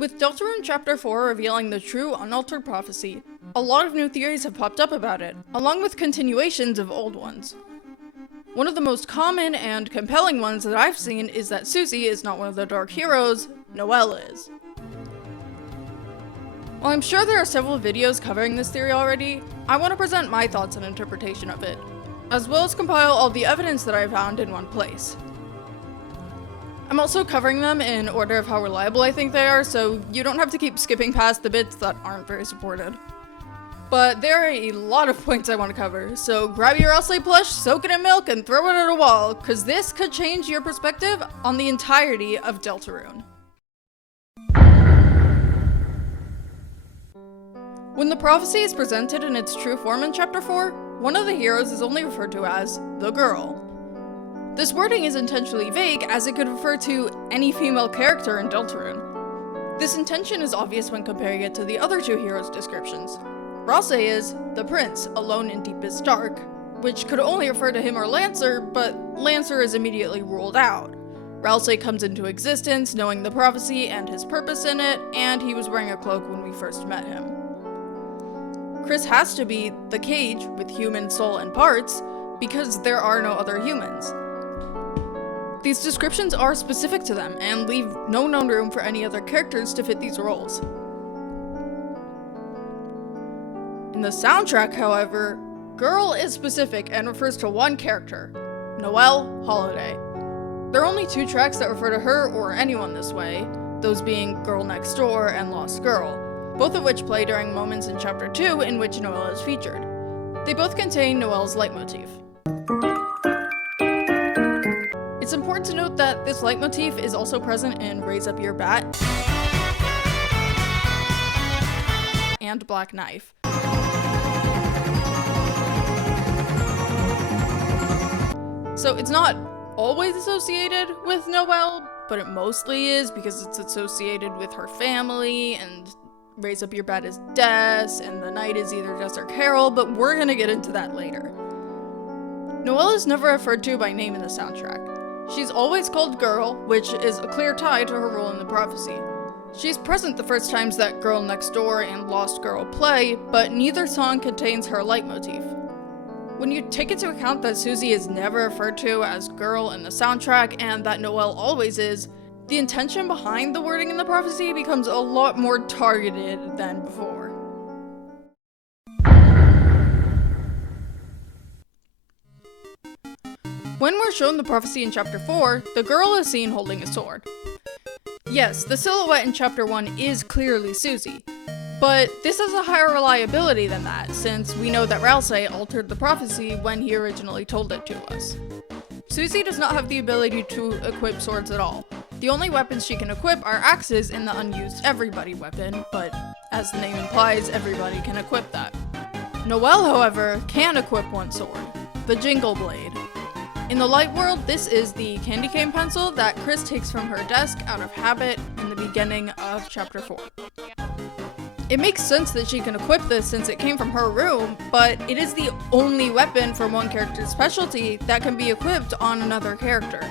With Deltarune Chapter 4 revealing the true unaltered prophecy, a lot of new theories have popped up about it, along with continuations of old ones. One of the most common and compelling ones that I've seen is that Susie is not one of the dark heroes, Noelle is. While I'm sure there are several videos covering this theory already, I want to present my thoughts and interpretation of it, as well as compile all the evidence that I found in one place. I'm also covering them in order of how reliable I think they are, so you don't have to keep skipping past the bits that aren't very supported. But there are a lot of points I want to cover, so grab your Elsley plush, soak it in milk, and throw it at a wall, cause this could change your perspective on the entirety of Deltarune. When the prophecy is presented in its true form in Chapter 4, one of the heroes is only referred to as the girl. This wording is intentionally vague, as it could refer to any female character in Deltarune. This intention is obvious when comparing it to the other two heroes' descriptions. Ralsei is the prince, alone in deepest dark, which could only refer to him or Lancer, but Lancer is immediately ruled out. Ralsei comes into existence, knowing the prophecy and his purpose in it, and he was wearing a cloak when we first met him. Chris has to be the cage with human soul and parts, because there are no other humans. These descriptions are specific to them, and leave no known room for any other characters to fit these roles. In the soundtrack, however, girl is specific and refers to one character, Noelle Holiday. There are only two tracks that refer to her or anyone this way, those being Girl Next Door and Lost Girl, both of which play during moments in Chapter 2 in which Noelle is featured. They both contain Noelle's leitmotif. It's important to note that this leitmotif is also present in Raise Up Your Bat and Black Knife. So it's not always associated with Noelle, but it mostly is because it's associated with her family, and Raise Up Your Bat is Des, and the night is either Des or Carol, but we're gonna get into that later. Noelle is never referred to by name in the soundtrack. She's always called Girl, which is a clear tie to her role in the prophecy. She's present the first times that Girl Next Door and Lost Girl play, but neither song contains her leitmotif. When you take into account that Susie is never referred to as Girl in the soundtrack and that Noelle always is, the intention behind the wording in the prophecy becomes a lot more targeted than before. When we're shown the prophecy in Chapter 4, the girl is seen holding a sword. Yes, the silhouette in Chapter 1 is clearly Susie, but this has a higher reliability than that, since we know that Ralsei altered the prophecy when he originally told it to us. Susie does not have the ability to equip swords at all. The only weapons she can equip are axes and the unused Everybody weapon, but as the name implies, everybody can equip that. Noelle, however, can equip one sword, the Jingle Blade. In the light world, this is the candy cane pencil that Chris takes from her desk out of habit in the beginning of Chapter 4. It makes sense that she can equip this since it came from her room, but it is the only weapon from one character's specialty that can be equipped on another character.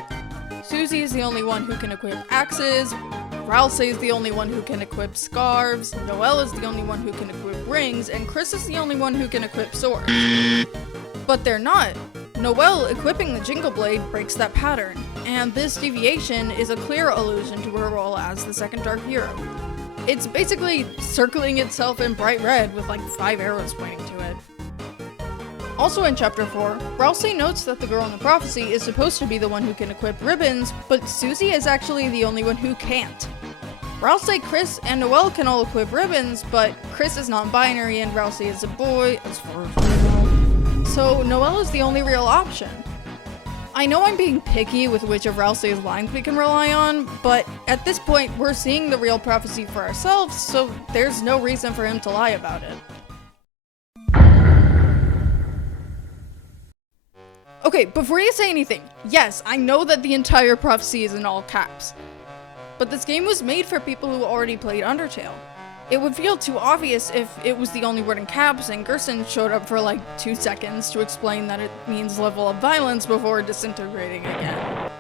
Susie is the only one who can equip axes, Ralsei is the only one who can equip scarves, Noelle is the only one who can equip rings, and Chris is the only one who can equip swords. But they're not. Noelle equipping the Jingle Blade breaks that pattern, and this deviation is a clear allusion to her role as the second Dark Hero. It's basically circling itself in bright red with like 5 arrows pointing to it. Also in Chapter 4, Ralsei notes that the girl in the prophecy is supposed to be the one who can equip ribbons, but Susie is actually the only one who can't. Ralsei, Chris, and Noelle can all equip ribbons, but Chris is non-binary and Ralsei is a boy, as far as we know. So Noelle is the only real option. I know I'm being picky with which of Ralsei's lines we can rely on, but at this point we're seeing the real prophecy for ourselves, so there's no reason for him to lie about it. Okay, before you say anything, yes, I know that the entire prophecy is in all caps, but this game was made for people who already played Undertale. It would feel too obvious if it was the only word in caps and Gerson showed up for like 2 seconds to explain that it means level of violence before disintegrating again.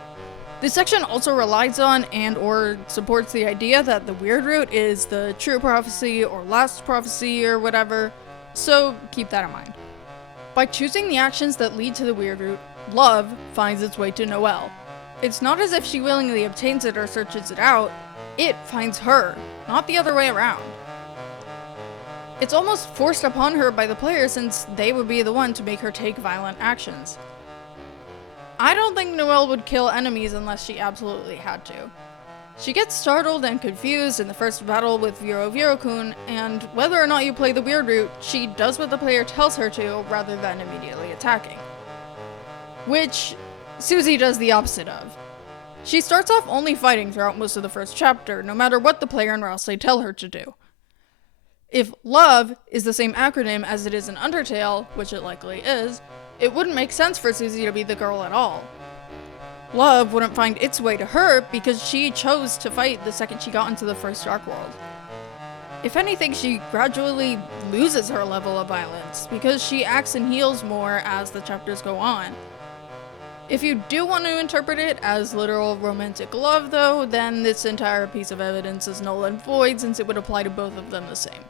This section also relies on and or supports the idea that the weird root is the true prophecy or last prophecy or whatever, so keep that in mind. By choosing the actions that lead to the weird root, love finds its way to Noelle. It's not as if she willingly obtains it or searches it out, it finds her, not the other way around. It's almost forced upon her by the player since they would be the one to make her take violent actions. I don't think Noelle would kill enemies unless she absolutely had to. She gets startled and confused in the first battle with Viro-Kun, and whether or not you play the weird route, she does what the player tells her to rather than immediately attacking. Which Susie does the opposite of. She starts off only fighting throughout most of the first chapter, no matter what the player and Ralsei tell her to do. If love is the same acronym as it is in Undertale, which it likely is, it wouldn't make sense for Susie to be the girl at all. Love wouldn't find its way to her because she chose to fight the second she got into the first Dark World. If anything, she gradually loses her level of violence because she acts and heals more as the chapters go on. If you do want to interpret it as literal romantic love though, then this entire piece of evidence is null and void since it would apply to both of them the same.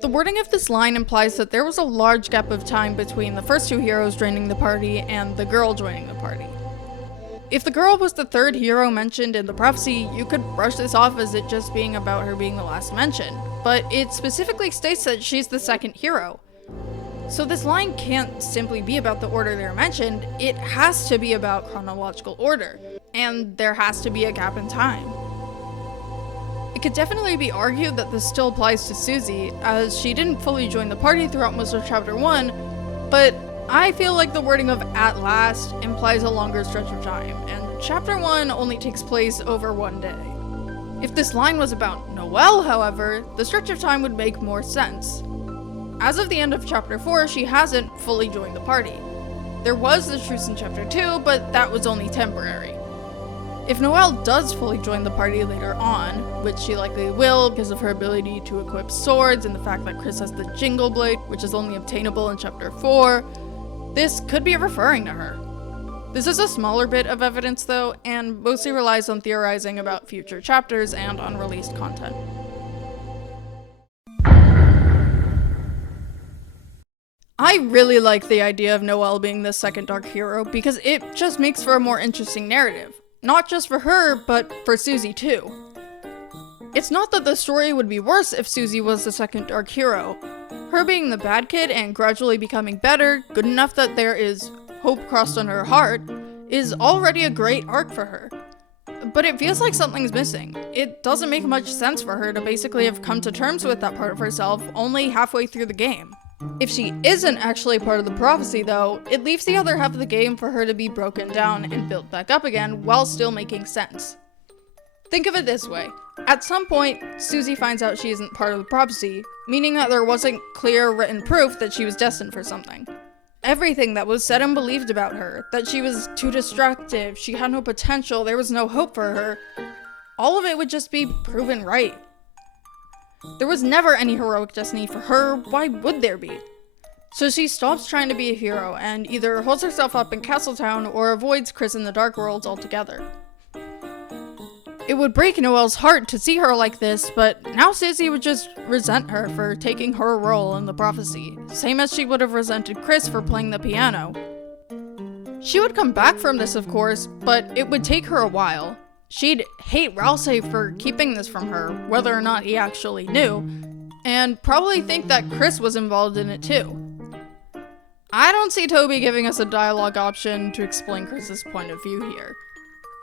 The wording of this line implies that there was a large gap of time between the first two heroes joining the party and the girl joining the party. If the girl was the third hero mentioned in the prophecy, you could brush this off as it just being about her being the last mentioned, but it specifically states that she's the second hero. So this line can't simply be about the order they're mentioned, it has to be about chronological order, and there has to be a gap in time. It could definitely be argued that this still applies to Susie, as she didn't fully join the party throughout most of chapter 1, but I feel like the wording of "at last" implies a longer stretch of time, and chapter 1 only takes place over one day. If this line was about Noelle, however, the stretch of time would make more sense. As of the end of chapter 4, she hasn't fully joined the party. There was the truce in chapter 2, but that was only temporary. If Noelle does fully join the party later on, which she likely will because of her ability to equip swords and the fact that Chris has the Jingle Blade, which is only obtainable in chapter 4, this could be referring to her. This is a smaller bit of evidence though, and mostly relies on theorizing about future chapters and unreleased content. I really like the idea of Noelle being the second dark hero because it just makes for a more interesting narrative. Not just for her, but for Susie too. It's not that the story would be worse if Susie was the second dark hero. Her being the bad kid and gradually becoming better, good enough that there is hope crossed on her heart, is already a great arc for her. But it feels like something's missing. It doesn't make much sense for her to basically have come to terms with that part of herself only halfway through the game. If she isn't actually part of the prophecy though, it leaves the other half of the game for her to be broken down and built back up again while still making sense. Think of it this way. At some point, Susie finds out she isn't part of the prophecy, meaning that there wasn't clear written proof that she was destined for something. Everything that was said and believed about her, that she was too destructive, she had no potential, there was no hope for her, all of it would just be proven right. There was never any heroic destiny for her, why would there be? So she stops trying to be a hero and either holds herself up in Castletown or avoids Chris in the Dark Worlds altogether. It would break Noelle's heart to see her like this, but now Susie would just resent her for taking her role in the prophecy, same as she would have resented Chris for playing the piano. She would come back from this, of course, but it would take her a while. She'd hate Ralsei for keeping this from her, whether or not he actually knew, and probably think that Chris was involved in it too. I don't see Toby giving us a dialogue option to explain Chris's point of view here.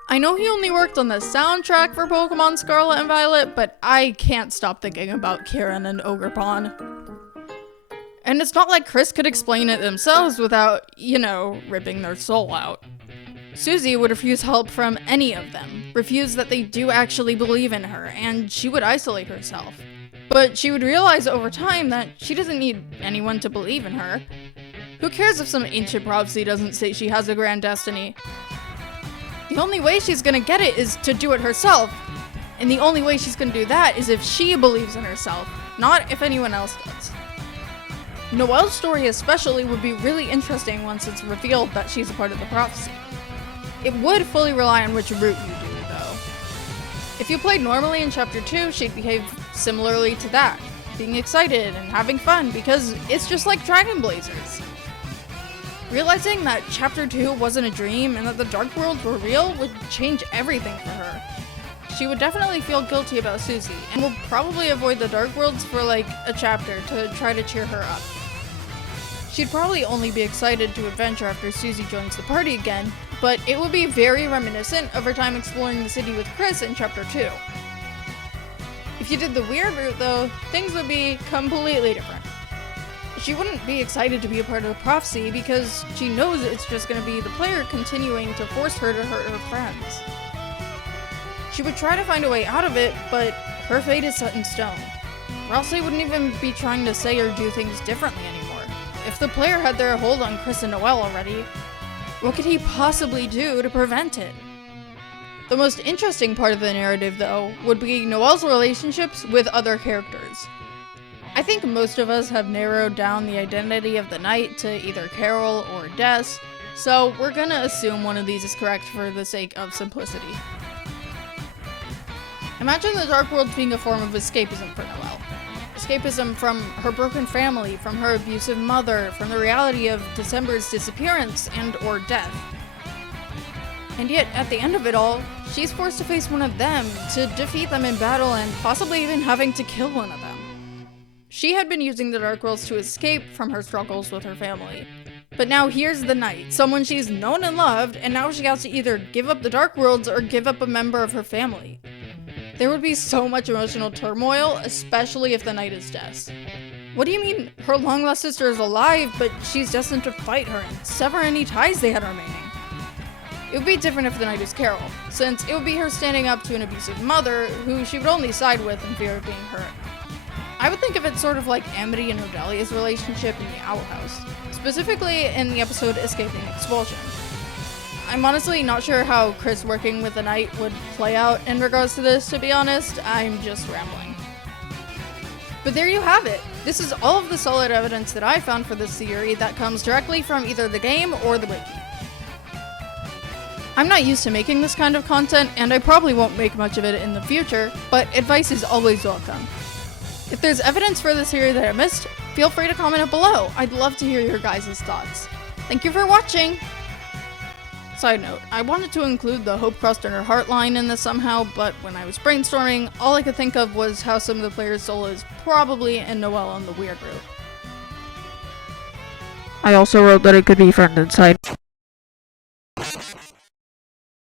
I know he only worked on the soundtrack for Pokemon Scarlet and Violet, but I can't stop thinking about Kieran and Ogerpon. And it's not like Chris could explain it themselves without, ripping their soul out. Susie would refuse help from any of them, refuse that they do actually believe in her, and she would isolate herself. But she would realize over time that she doesn't need anyone to believe in her. Who cares if some ancient prophecy doesn't say she has a grand destiny? The only way she's gonna get it is to do it herself, and the only way she's gonna do that is if she believes in herself, not if anyone else does. Noelle's story especially would be really interesting once it's revealed that she's a part of the prophecy. It would fully rely on which route you do, though. If you played normally in Chapter 2, she'd behave similarly to that, being excited and having fun because it's just like Dragon Blazers. Realizing that Chapter 2 wasn't a dream and that the Dark Worlds were real would change everything for her. She would definitely feel guilty about Susie and will probably avoid the Dark Worlds for like a chapter to try to cheer her up. She'd probably only be excited to adventure after Susie joins the party again, but it would be very reminiscent of her time exploring the city with Chris in Chapter 2. If you did the weird route though, things would be completely different. She wouldn't be excited to be a part of the prophecy because she knows it's just going to be the player continuing to force her to hurt her friends. She would try to find a way out of it, but her fate is set in stone. Or else they wouldn't even be trying to say or do things differently anymore. If the player had their hold on Chris and Noelle already, what could he possibly do to prevent it? The most interesting part of the narrative, though, would be Noelle's relationships with other characters. I think most of us have narrowed down the identity of the knight to either Carol or Des, so we're gonna assume one of these is correct for the sake of simplicity. Imagine the Dark World being a form of escapism for Noelle. Escapism from her broken family, from her abusive mother, from the reality of December's disappearance and or death. And yet, at the end of it all, she's forced to face one of them, to defeat them in battle and possibly even having to kill one of them. She had been using the Dark Worlds to escape from her struggles with her family. But now here's the knight, someone she's known and loved, and now she has to either give up the Dark Worlds or give up a member of her family. There would be so much emotional turmoil, especially if the knight is Des. What do you mean her long-lost sister is alive, but she's destined to fight her and sever any ties they had remaining? It would be different if the knight is Carol, since it would be her standing up to an abusive mother who she would only side with in fear of being hurt. I would think of it sort of like Amity and Rodelia's relationship in the Owl House, specifically in the episode Escaping Expulsion. I'm honestly not sure how Chris working with the knight would play out in regards to this, to be honest. I'm just rambling. But there you have it. This is all of the solid evidence that I found for this theory that comes directly from either the game or the wiki. I'm not used to making this kind of content, and I probably won't make much of it in the future, but advice is always welcome. If there's evidence for this theory that I missed, feel free to comment it below. I'd love to hear your guys' thoughts. Thank you for watching! Side note, I wanted to include the Hope Crossed in Her Heart line in this somehow, but when I was brainstorming, all I could think of was how some of the player's soul is probably in Noelle on the weird route. I also wrote that it could be friend inside